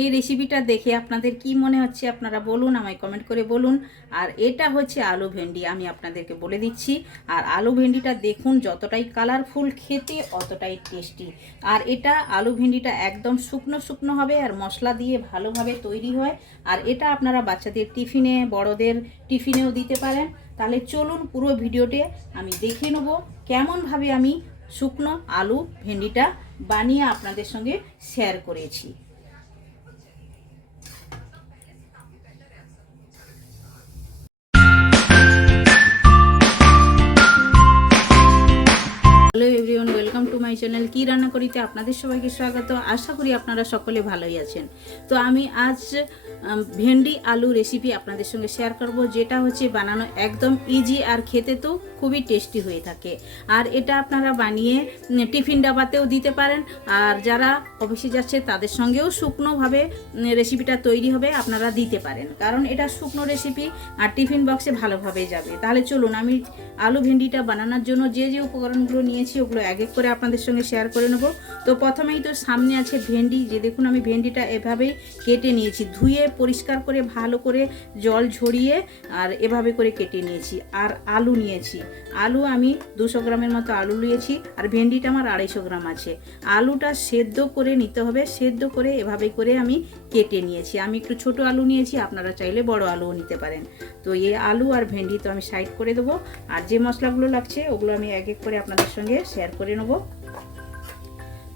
এই রেসিপিটা দেখে আপনাদের কি মনে হচ্ছে আপনারা বলুন, আমায় কমেন্ট করে বলুন। আর এটা হচ্ছে আলু ভেন্ডি, আমি আপনাদেরকে বলে দিচ্ছি। আর আলু ভেন্ডিটা দেখুন, যতটাই কালারফুল খেতে, অতটাই টেস্টি আর এটা আলু ভেন্ডিটা একদম শুকনো শুকনো হবে আর মশলা দিয়ে ভালোভাবে তৈরি হয়। আর এটা আপনারা বাচ্চাদের টিফিনে, বড়দের টিফিনেও দিতে পারেন। তাহলে চলুন পুরো ভিডিওতে আমি দেখে নেব কেমনভাবে আমি শুকনো আলু ভেন্ডিটা বানিয়ে আপনাদের সঙ্গে শেয়ার করেছি। মাই চ্যানেল কি রান্না করিতে আপনাদের সবাইকে স্বাগত। আশা করি আপনারা সকলে ভালোই আছেন। তো আমি আজ ভেন্ডি আলু রেসিপি আপনাদের সঙ্গে শেয়ার করব, যেটা হচ্ছে বানানো একদম ইজি আর খেতে তো খুবই টেস্টি হয়ে থাকে। আর এটা আপনারা বানিয়ে টিফিন ডাবাতেও দিতে পারেন। আর যারা অফিসে যাচ্ছে, তাদের সঙ্গেও শুকনোভাবে রেসিপিটা তৈরি হবে, আপনারা দিতে পারেন। কারণ এটা শুকনো রেসিপি আর টিফিন বক্সে ভালোভাবে যাবে। তাহলে চলুন, আমি আলু, ভেন্ডিটা বানানোর জন্য যে যে উপকরণগুলো নিয়েছি, ওগুলো এক এক করে আপনাদের সঙ্গে শেয়ার করে নেব। তো প্রথমেই তো সামনে আছে ভেন্ডি। যে দেখুন আমি ভেন্ডিটা এভাবেই কেটে নিয়েছি। ধুয়ে, পরিষ্কার করে, ভালো করে জল ঝরিয়ে আর এভাবে করে কেটে নিয়েছি। আর আলু নিয়েছি। আলু আমি দুশো গ্রামের মতো আলু নিয়েছি আর ভেন্ডিটা আমার আড়াইশো গ্রাম আছে। আলুটা সেদ্ধ করে নিতে হবে। সেদ্ধ করে এভাবে করে আমি কেটে নিয়েছি। আমি একটু ছোট আলু নিয়েছি। আপনারা চাইলে বড় আলুও নিতে পারেন। তো এই আলু আর ভেন্ডি তো আমি সাইড করে দেবো। আর যে মশলাগুলো লাগছে, ওগুলো আমি এক এক করে আপনাদের সঙ্গে শেয়ার করে নেব।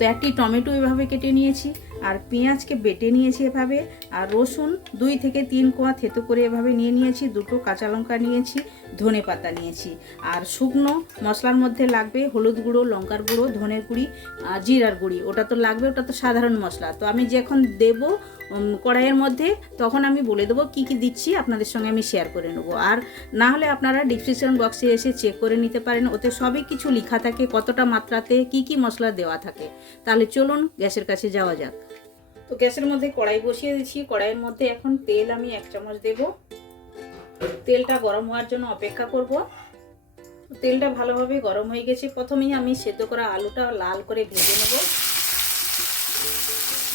তো একটি টমেটো এভাবে কেটে নিয়েছি, আর পেঁয়াজকে বেটে নিয়েছি এভাবে, আর রসুন দুই থেকে তিন কোয়া থেতো করে এভাবে নিয়ে নিয়েছি, দুটো কাঁচা লঙ্কা নিয়েছি, ধনে পাতা নিয়েছি, আর শুকনো মশলার মধ্যে লাগবে হলুদ গুঁড়ো, লঙ্কার গুঁড়ো, ধনের গুঁড়ি আর জিরার গুঁড়ি, ওটা তো লাগবে, ওটা তো সাধারণ মশলা, তো আমি যখন দেবো কড়াইয়ের মধ্যে, তখন আমি বলে দেবো কি কি দিচ্ছি, আপনাদের সঙ্গে আমি শেয়ার করে নেব। আর না হলে আপনারা ডিসক্রিপশন বক্সে এসে চেক করে নিতে পারেন, ওতে সবই কিছু লেখা থাকে, কতটা মাত্রাতে কি কি মশলা দেওয়া থাকে। তাহলে চলুন, গ্যাসের কাছে যাওয়া যাক। তো গ্যাসের মধ্যে কড়াই বসিয়ে দিচ্ছি, কড়াইয়ের মধ্যে এখন তেল আমি এক চামচ দেব। তেলটা গরম হওয়ার জন্য অপেক্ষা করব। তেলটা ভালোভাবে গরম হয়ে গেছে, প্রথমেই আমি সেদ্ধ করা আলুটা লাল করে ভেজে নেব।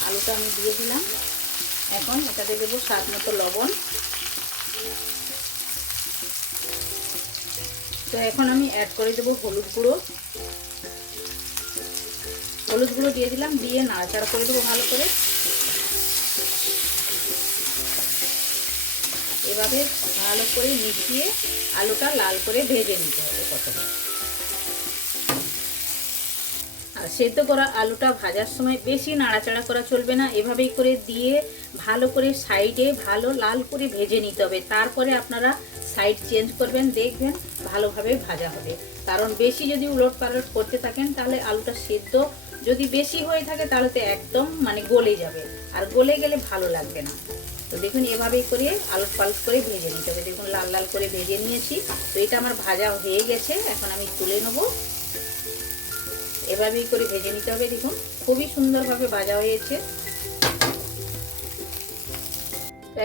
আলুটা আমি দিয়ে দিলাম। এখন এটাতে দেবো স্বাদ মতো লবণ। তো এখন আমি অ্যাড করে দেবো হলুদ গুঁড়ো। হলুদ গুঁড়ো দিয়ে দিলাম, দিয়ে নাড়াচাড়া করে দেবো ভালো করে। এভাবে ভালো করে মিশিয়ে আলুটা লাল করে ভেজে নিতে হবে প্রথমে। আর সেদ্ধ করা আলুটা ভাজার সময় বেশি নাড়াচাড়া করা চলবে না। এভাবেই করে দিয়ে ভালো করে সাইডে ভালো লাল করে ভেজে নিতে হবে। তারপরে আপনারা সাইড চেঞ্জ করবেন, দেখবেন ভালোভাবে ভাজা হবে। কারণ বেশি যদি উলট পালট করতে থাকেন, তাহলে আলুটা সেদ্ধ যদি বেশি হয়ে থাকে, তাহলে তো একদম মানে গলে যাবে। আর গলে গেলে ভালো লাগবে না। তো দেখুন, এভাবেই করে আলট পালট করে ভেজে নিতে হবে। দেখুন, লাল লাল করে ভেজে নিয়েছি। তো এটা আমার ভাজা হয়ে গেছে। এখন আমি তুলে নেব। এভাবেই করে ভেজে নিতে হবে, দেখুন, খুবই সুন্দরভাবে ভাজা হয়েছে।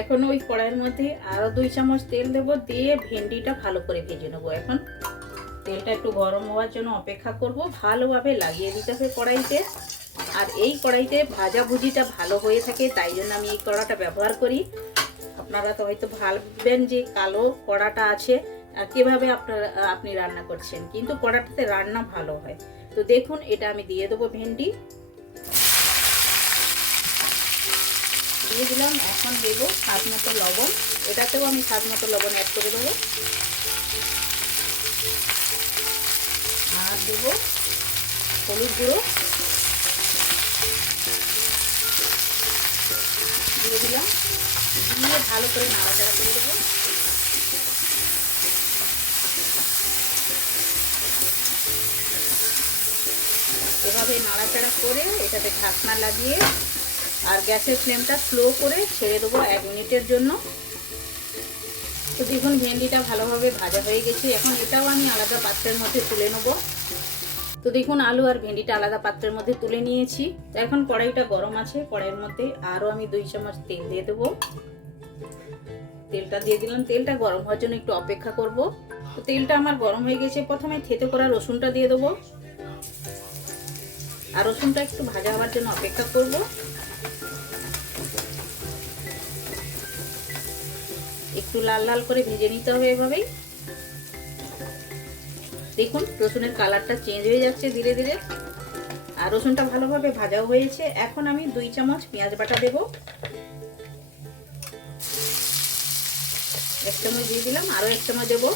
এখন ওই কড়াইয়ের মধ্যে আরও দুই চামচ তেল দেবো, দিয়ে ভেন্ডিটা ভালো করে ভেজে নেব। এখন তেলটা একটু গরম হওয়ার জন্য অপেক্ষা করব, ভালোভাবে লাগিয়ে দিতে হবে কড়াইতে। আর এই কড়াইতে ভাজা ভুজিটা ভালো হয়ে থাকে, তাই জন্য আমি এই কড়াটা ব্যবহার করি। আপনারা তো হয়তো ভাববেন যে কালো কড়াটা আছে, আর কীভাবে আপনারা, আপনি রান্না করছেন, কিন্তু কড়াটাতে রান্না ভালো হয়। তো দেখুন, এটা আমি দিয়ে দেবো ভেন্ডি। দিয়ে দিলাম, এখন দেবো স্বাদ মতো লবণ। এটাতেও আমি স্বাদ মতো লবণ অ্যাড করে দেবো। আর দেবো হলুদ গুঁড়ো। দিয়ে দিলাম। দিয়ে ভালো করে নাড়াচাড়া করে দেবো। এভাবে নাড়াচাড়া করে এটাতে ঢাকনা লাগিয়ে আর গ্যাসের ফ্লেমটা স্লো করে ছেড়ে দেবো এক মিনিটের জন্য। তো দেখুন, ভেন্ডিটা ভালোভাবে ভাজা হয়ে গেছে। এখন এটাও আমি আলাদা পাত্রের মধ্যে তুলে নেব। তো দেখুন, আলু আর ভেন্ডিটা আলাদা পাত্রের মধ্যে তুলে নিয়েছি। তো এখন কড়াইটা গরম আছে, কড়াইয়ের মধ্যে আরও আমি দুই চামচ তেল দিয়ে দেবো। তেলটা দিয়ে দিলাম। তেলটা গরম হওয়ার জন্য একটু অপেক্ষা করব। তো তেলটা আমার গরম হয়ে গেছে। প্রথমে থেতে করা রসুনটা দিয়ে দেবো। আর রসুনটা একটু ভাজা হওয়ার জন্য অপেক্ষা করব। একটু লাল লাল করে ভেজে নিতে হবে এভাবেই। দেখুন, রসুনের কালারটা চেঞ্জ হয়ে যাচ্ছে ধীরে ধীরে। আর রসুনটা ভালোভাবে ভাজাও হয়েছে। এখন আমি দুই চামচ পেঁয়াজ বাটা দেব। এক চামচ দিয়ে দিলাম, আরও এক চামচ দেবো।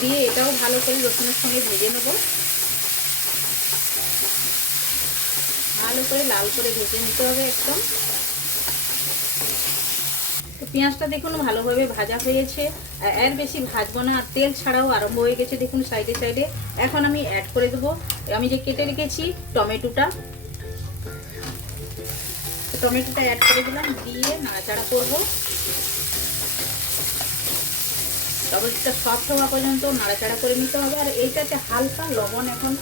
দিয়ে এটাও ভালো করে রসুনের সঙ্গে ভেজে নেব। ভালো করে লাল করে ভেজে নিতে হবে একদম। তো পেঁয়াজটা দেখুন ভালোভাবে ভাজা হয়েছে। আর এর বেশি ভাজবো না, আর তেল ছাড়াও আরম্ভ হয়ে গেছে দেখুন সাইডে সাইডে। এখন আমি অ্যাড করে দেবো। আমি যে কেটে রেখেছি টমেটোটা। টমেটোটা অ্যাড করে দিলাম, দিয়ে নাড়াচাড়া করব। টমেটোটা সফট হওয়া পর্যন্ত নাড়াচাড়া করে নিতে হবে। আর এইটাতে হালকা লবণ এখন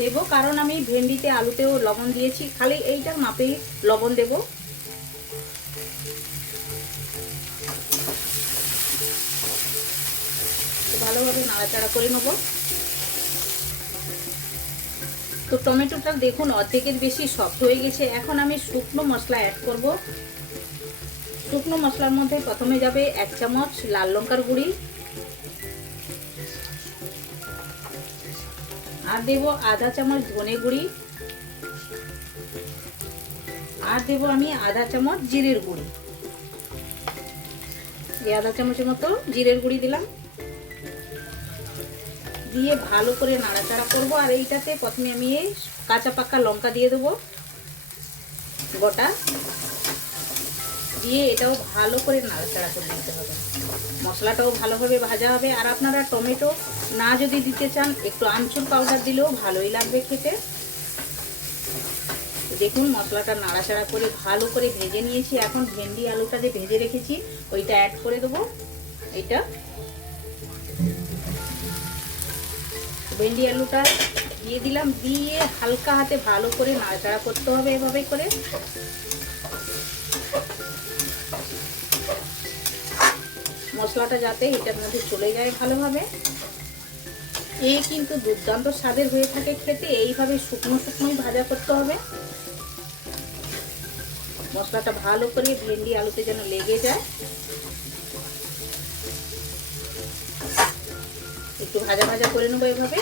দেব। কারণ আমি ভেন্ডিতে আলুতেও লবণ দিয়েছি। খালি এইটার মাপেই লবণ দেব। ভালোভাবে নাড়াচাড়া করে নেব। তো টমেটোটা দেখুন, অর্ধেকের বেশি সফট হয়ে গেছে। এখন আমি শুকনো মশলা অ্যাড করব। শুকনো মশলার মধ্যে প্রথমে যাবে এক চামচ লাল লঙ্কার গুঁড়ি। আর দেব আধা চামচ ধনে গুঁড়ি। আর দেব আমি আধা চামচ জিরের গুঁড়ি। এই আধা চামচের মতো জিরের গুঁড়ি দিলাম। দিয়ে ভালো করে নাড়াচাড়া করব। আর এইটাতে প্রথমে আমি এই কাঁচা পাকা লঙ্কা দিয়ে দেবো। গোটা। দিয়ে এটাও ভালো করে নাড়াচাড়া করে নিতে হবে। মশলাটাও ভালোভাবে ভাজা হবে। আর আপনারা টমেটো না যদি দিতে চান, একটু আমচুর পাউডার দিলেও ভালোই লাগবে খেতে। দেখুন, মশলাটা নাড়াচাড়া করে ভালো করে ভেজে নিয়েছি। এখন ভেন্ডি আলুটা যে ভেজে রেখেছি, ওইটা অ্যাড করে দেবো। এটা ভেন্ডি আলুটা দিয়ে দিলাম। দিয়ে হালকা হাতে ভালো করে নাড়াচাড়া করতে হবে এভাবে করে। মশলাটা যাতে এটার মধ্যে চলে যায় ভালোভাবে। এই কিন্তু দুর্দান্ত স্বাদের হয়ে থাকে খেতে, এইভাবে শুকনো শুকনোই ভাজা করতে হবে। মশলাটা ভালো করে ভেন্ডি আলুতে যেন লেগে যায়। একটু ভাজা ভাজা করে নেব এভাবে।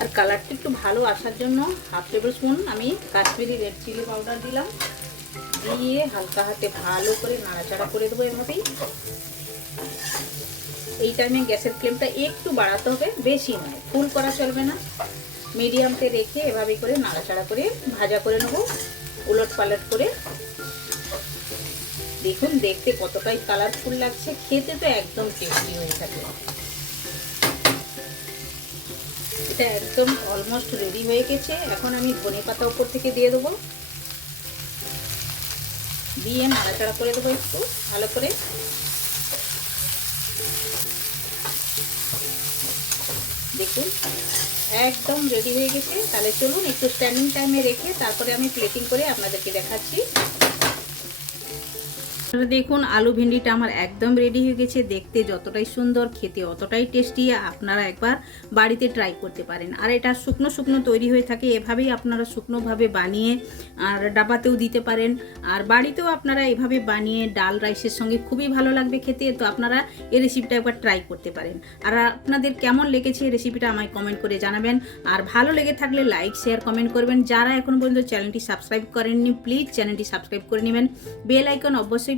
আর কালারটা একটু ভালো আসার জন্য হাফ টেবিল স্পুন আমি কাশ্মীরি রেড চিলি পাউডার দিলাম। দিয়ে হালকা হাতে ভালো করে নাড়াচাড়া করে দেবো এভাবেই। এই টাইমে গ্যাসের ফ্লেমটা একটু বাড়াতে হবে, বেশি নয়। ফুল করা চলবে না। মিডিয়ামতে রেখে এভাবে করে নাড়াচাড়া করে ভাজা করে নেব, উলট পালট করে। দেখুন, দেখতে কতটাই কালারফুল লাগছে। খেতে তো একদম টেস্টি হয়ে থাকে। এটা একদম অলমোস্ট রেডি হয়ে গেছে। এখন আমি ধনে পাতা উপর থেকে দিয়ে দেবো। দিয়ে নাড়াচাড়া করে দেবো একটু, ভালো করে। দেখুন, একদম রেডি হয়ে গেছে। তাহলে চলুন, একটু স্ট্যান্ডিং টাইমে রেখে তারপরে আমি প্লেটিং করে আপনাদেরকে দেখাচ্ছি। দেখুন, আলু ভেন্ডিটা আমার একদম রেডি হয়ে গেছে। দেখতে যতটাই সুন্দর, খেতে অতটাই টেস্টি আপনারা একবার বাড়িতে ট্রাই করতে পারেন। আর এটা শুকনো শুকনো তৈরি হয়ে থাকে, এভাবেই আপনারা শুকনোভাবে বানিয়ে আর ডাবাতেও দিতে পারেন। আর বাড়িতেও আপনারা এভাবে বানিয়ে ডাল রাইসের সঙ্গে খুবই ভালো লাগবে খেতে, তো আপনারা এই রেসিপিটা একবার ট্রাই করতে পারেন। আর আপনাদের কেমন লেগেছে এই রেসিপিটা আমায় কমেন্ট করে জানাবেন। আর ভালো লেগে থাকলে লাইক শেয়ার কমেন্ট করবেন। যারা এখন পর্যন্ত চ্যানেলটি সাবস্ক্রাইব করেননি প্লিজ চ্যানেলটি সাবস্ক্রাইব করে নেবেন। বেল আইকন অবশ্যই